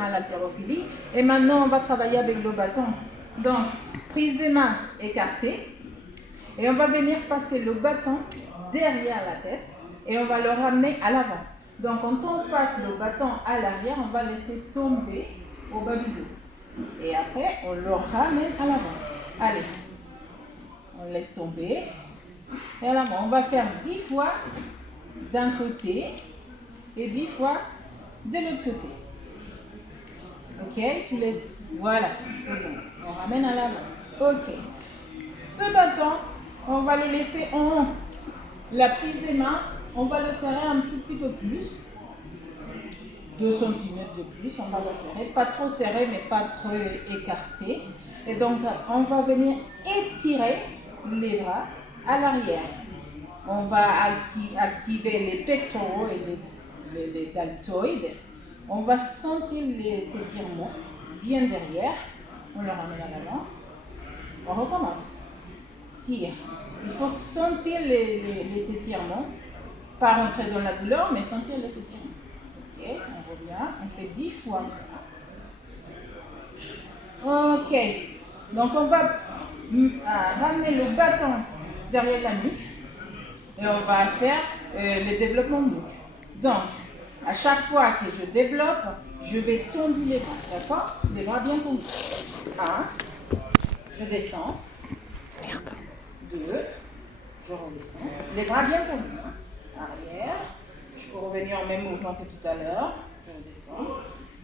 à l'haltérophilie. Et maintenant, on va travailler avec le bâton. Donc, prise des mains écartée. Et on va venir passer le bâton derrière la tête et on va le ramener à l'avant. Donc, quand on passe le bâton à l'arrière, on va laisser tomber au bas du dos. Et après, on le ramène à l'avant. Allez, on laisse tomber. Et à l'avant, on va faire 10 fois d'un côté et 10 fois de l'autre côté. Ok, tu laisses. Voilà, c'est bon. On ramène à l'avant. Ok. Ce bâton, on va le laisser en haut. La prise des mains, on va le serrer un tout petit peu plus. 2 cm de plus, on va le serrer. Pas trop serré, mais pas trop écarté. Et donc, on va venir étirer les bras à l'arrière. On va activer les pectoraux et les deltoïdes. On va sentir les étirements bien derrière. On le ramène à l'avant. On recommence. Tire. Il faut sentir les étirements. Pas rentrer dans la douleur, mais sentir les étirements. Ok, on revient. On fait 10 fois ça. Ok. Donc on va ramener le bâton derrière la nuque. Et on va faire le développement de nuque. Donc, à chaque fois que je développe, je vais tendre les bras, d'accord? Les bras bien tendus. 1, je descends. 2, je redescends. Les bras bien tendus. Arrière. Je peux revenir au même mouvement que tout à l'heure. Je redescends.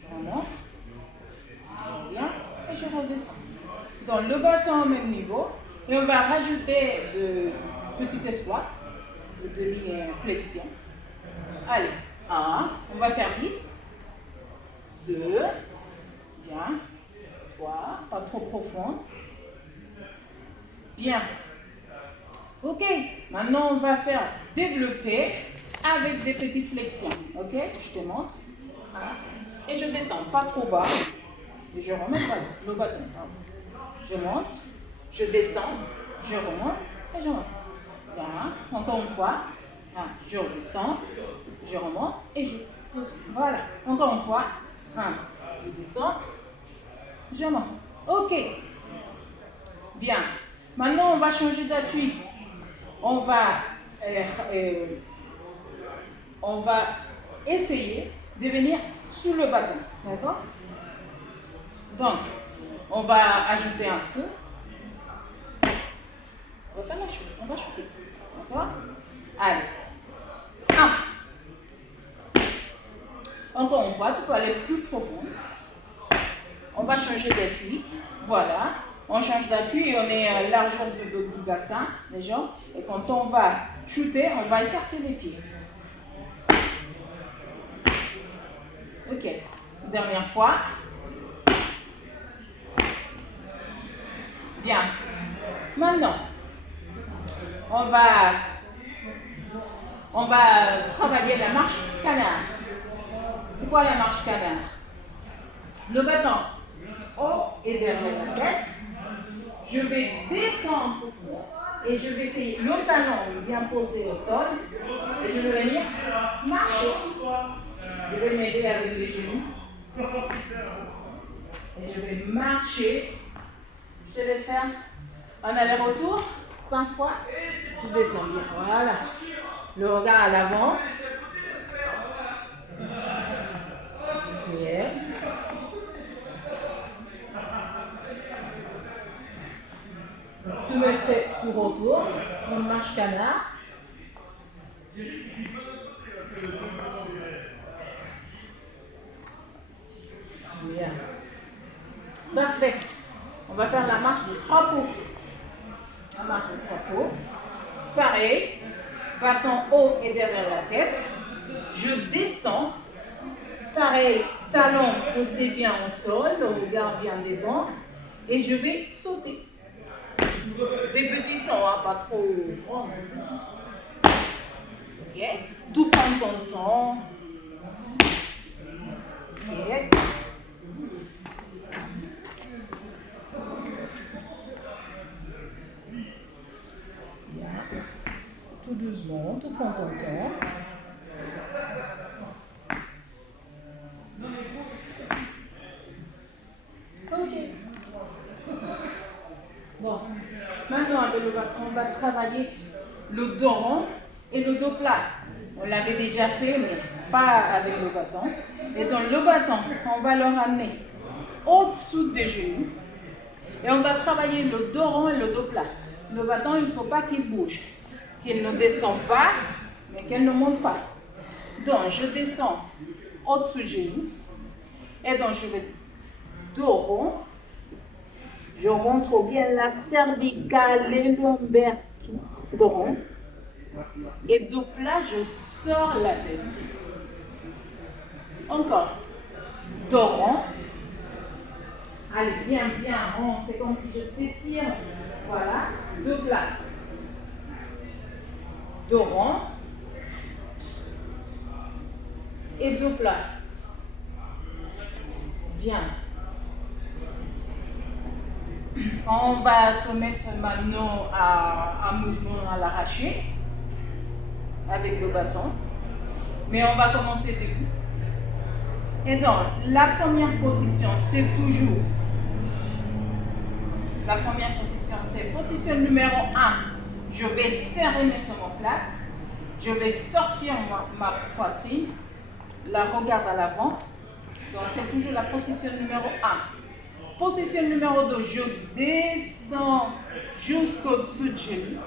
Je remonte. Je reviens et je redescends. Donc, le bâton au même niveau. Et on va rajouter de petites squats, de demi-flexion. Allez, 1, on va faire 10. 2, bien. 3, pas trop profond. Bien. Ok, maintenant on va faire développer avec des petites flexions. Ok, je te montre. 1, et je descends, pas trop bas. Et je remets le bâton. Je monte, je descends, je remonte et je monte. Bien, encore une fois. Je redescends, je remonte et je pose. Voilà, encore une fois. Je descends, je monte. Ok. Bien. Maintenant, on va changer d'appui. On va essayer de venir sous le bâton. D'accord? Donc, on va ajouter un saut. On va faire la chose. On va shooter. D'accord? Allez. 1. Encore une fois, tu peux aller plus profond. On va changer d'appui. Voilà. On change d'appui et on est à la largeur du bassin, les jambes. Et quand on va shooter, on va écarter les pieds. Ok. Dernière fois. Bien. Maintenant, on va travailler la marche canard. C'est quoi la marche canard? Le bâton haut et derrière la tête. Je vais descendre et je vais essayer le talon bien posé au sol. Et je vais venir marcher. Je vais m'aider avec les genoux. Et je vais marcher. Je te laisse faire un aller-retour 5 fois. Tu descends bien. Voilà. Le regard à l'avant. Yes. Tu me fais tout retour. On marche canard. Bien. Parfait. On va faire la marche du trapeau. La marche du trapeau. Pareil. Bâton haut et derrière la tête. Je descends. Pareil. Talon posé bien au sol. Le regard bien devant. Et je vais sauter. Des petits sons, hein, pas trop grands. Ok. Tout prend ton temps. Ok. Bien. Tout doucement, tout prend ton temps. on va travailler le dos rond et le dos plat. On l'avait déjà fait, mais pas avec le bâton. Et donc le bâton, on va le ramener au-dessous des genoux. Et on va travailler le dos rond et le dos plat. Le bâton, il ne faut pas qu'il bouge. Qu'il ne descende pas, mais qu'il ne monte pas. Donc, je descends au-dessous des genoux. Et donc, je vais dos rond. Je rentre bien la cervicale, les lombaires, dos rond. Et dos plat, je sors la tête. Encore. Dos rond. Allez, bien rond. C'est comme si je t'étire. Voilà. Dos plat. Dos rond. Et dos plat. Bien. On va se mettre maintenant à un mouvement à l'arraché avec le bâton. Mais on va commencer debout. Et donc, la première position, c'est toujours... La première position, c'est position numéro 1. Je vais serrer mes omoplates. Je vais sortir ma poitrine. La regarde à l'avant. Donc, c'est toujours la position numéro 1. Position numéro 2, je descends jusqu'au-dessus du genou.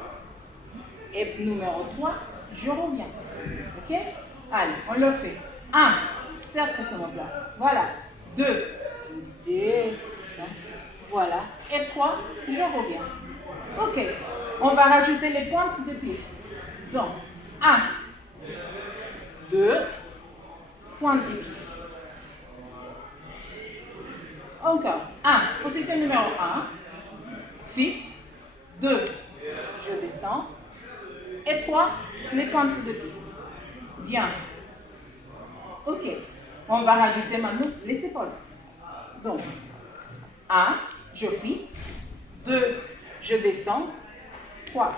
Et numéro 3, je reviens. Ok? Allez, on le fait. 1, serre tes omoplates. Voilà. 2, je descends. Voilà. Et 3, je reviens. Ok. On va rajouter les pointes de pied. Donc, 1, 2, pointe de pied. Encore. 1, position numéro 1, fixe. 2, je descends. Et 3, les pointes de pied. Bien. Ok. On va rajouter maintenant les épaules. Donc, 1, je fixe. 2, je descends. 3.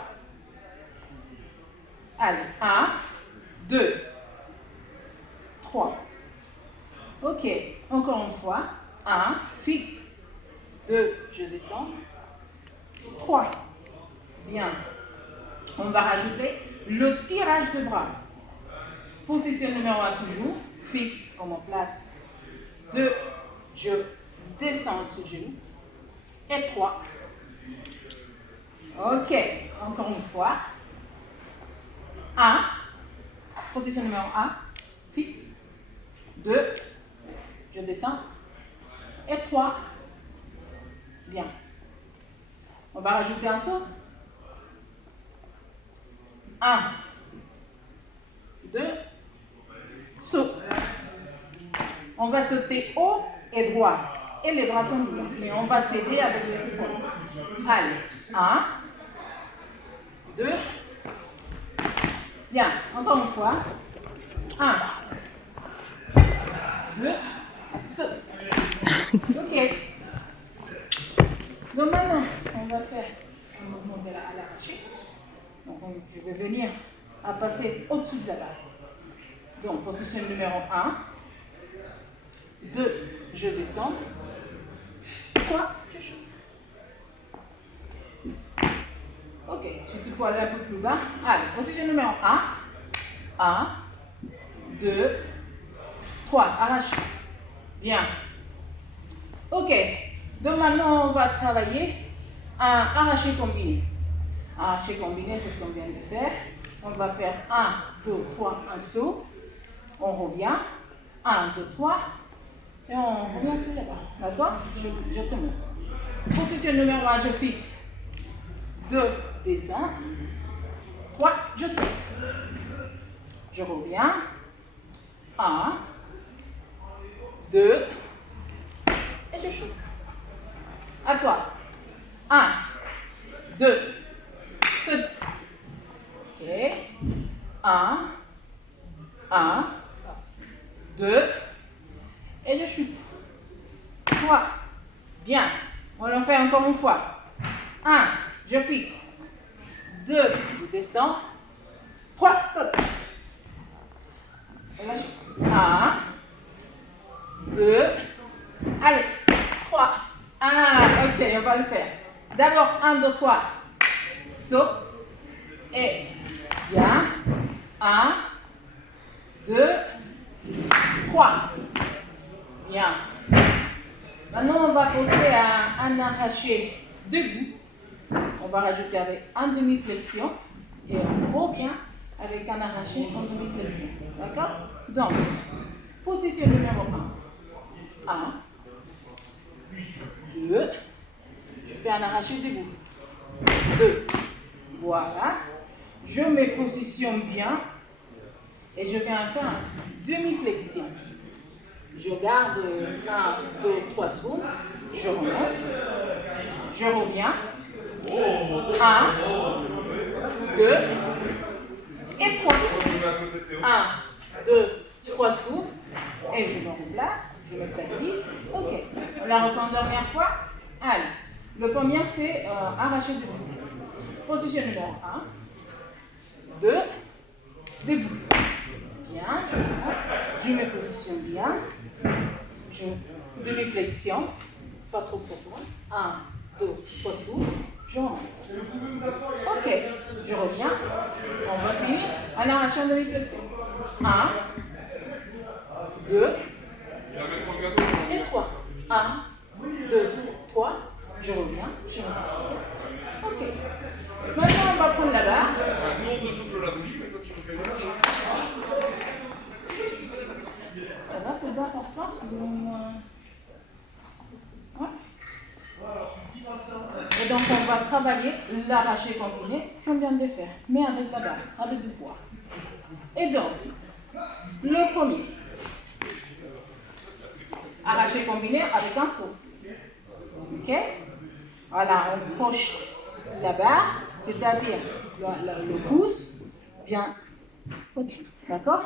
Allez, 1, 2, 3. Ok. Encore une fois. 1, fixe. 2, je descends. 3. Bien. On va rajouter le tirage de bras. Position numéro 1 toujours. Fixe, omoplate. 2, je descends au genou. Et 3. Ok. Encore une fois. 1. Position numéro 1. Fixe. 2, je descends. Et 3. Bien. On va rajouter un saut. 1, 2, saut. On va sauter haut et droit. Et les bras tombent bien. Mais on va s'aider avec les épaules. Allez. 1, 2. Bien. Encore une fois. 1, 2, saut. Ok. Donc maintenant, on va faire un mouvement à l'arraché. Donc je vais venir à passer au-dessus de la barre. Donc position numéro 1. 2, je descends. 3, je chute. Ok, si tu peux aller un peu plus bas. Allez, position numéro 1. 1, 2, 3, arrache. Bien. Ok, donc maintenant on va travailler un arraché combiné. Arraché combiné, c'est ce qu'on vient de faire. On va faire 1, 2, 3, un saut. On revient. 1, 2, 3. Et on revient sur la barre. D'accord? Je te montre. Position numéro 1, je fixe. 2, descends. 3, je saute. Je reviens. 1, 2, et je chute. À toi. 1, 2, saute. Ok. 1, 2, et je chute. 3. Bien. On le fait encore une fois. 1, je fixe. 2, je descends. 3, saute. 1, 2, allez, 3. Ah, ok, on va le faire. D'abord, 1, 2, 3. saute et bien. 1, 2, 3. Bien. Maintenant, on va poser un arraché debout. On va rajouter avec un demi-flexion et on revient avec un arraché en demi-flexion. D'accord? Donc, position numéro 1. 1, 2, je fais un arraché debout. 2, voilà. Je me positionne bien et je viens faire une demi-flexion. Je garde 1, 2, 3 secondes. Je remonte. Je reviens. 1, 2 et 3. 1, 2, 3 secondes. Et je me replace. Je me stabilise. Ok. On la refait une dernière fois. Allez. Le premier, c'est arracher debout. Position numéro 1. 2, debout. Bien, je me positionne bien. Demi-flexion, pas trop profond. 1, 2, 3 secondes. Je remonte. Ok, je reviens. On va finir en arrachant demi-flexion. 1, 2 et 3. 1, 2, 3. Je reviens. Je remonte. Ok. Maintenant, on va prendre la barre. Nous, on te souffle la bougie, mais toi, tu me fais mal. Ça va, c'est bien important. Ouais. Et donc, on va travailler l'arraché combiné, comme on vient de faire, mais avec la barre, avec du poids. Et donc, le premier, arraché combiné avec un saut. Ok? Voilà, on proche la barre, c'est-à-dire le pouce bien au-dessus. D'accord?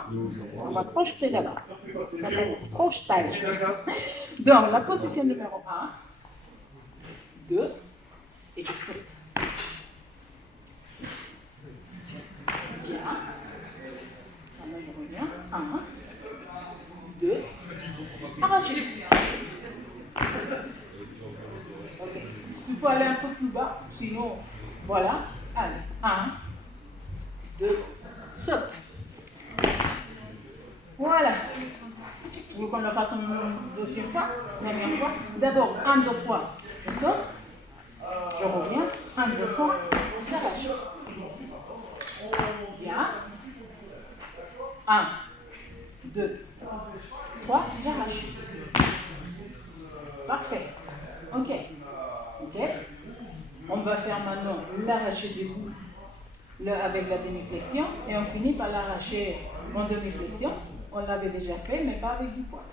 On va projeter la barre. Ça s'appelle projetage. Donc, la position numéro 1, 2, et je saute. Bien. Ça, là, je reviens. 1, 2, arraché. Ok. Tu peux aller un peu plus bas, sinon, voilà. Allez, 1, 2, saute. Voilà. Vous voulez qu'on le fasse une deuxième fois, dernière fois. D'abord, 1, 2, 3, je saute. Je reviens. 1, 2, 3, j'arrache. Bien. 1, 2, 3, j'arrache. Parfait. Ok. Ok. On va faire maintenant l'arraché debout avec la demi-flexion et on finit par l'arracher en demi-flexion. On l'avait déjà fait, mais pas avec du poids.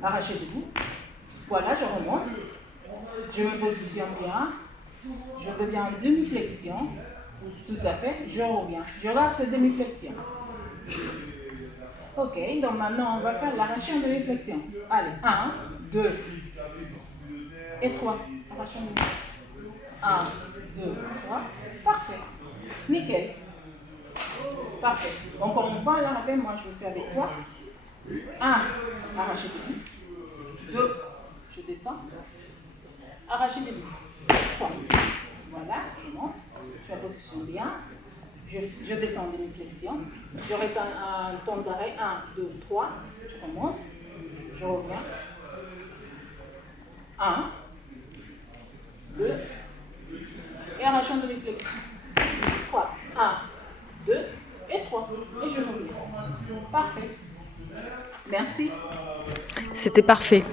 Arracher debout. Voilà, je remonte. Je me positionne bien. Je deviens en demi-flexion. Tout à fait. Je reviens. Je garde cette demi-flexion. Ok, donc maintenant on va faire l'arraché en demi-flexion. Allez, 1, 2 et 3. Arraché en demi-flexion. 1, 2, 3. Parfait. Nickel. Parfait. Donc on va là, rappelle, moi je vais faire avec toi. 1, arracher debout. 2, je descends. Arracher debout. 3. Voilà, je monte. Je la positionne bien. Je descends en demi-flexion. J'aurai un temps d'arrêt. 1, 2, 3. Je remonte. Je reviens. 1, 2. Et arrache en demi-flexion. 3. 1, 2 et 3. Et je reviens. Parfait. Merci. C'était parfait.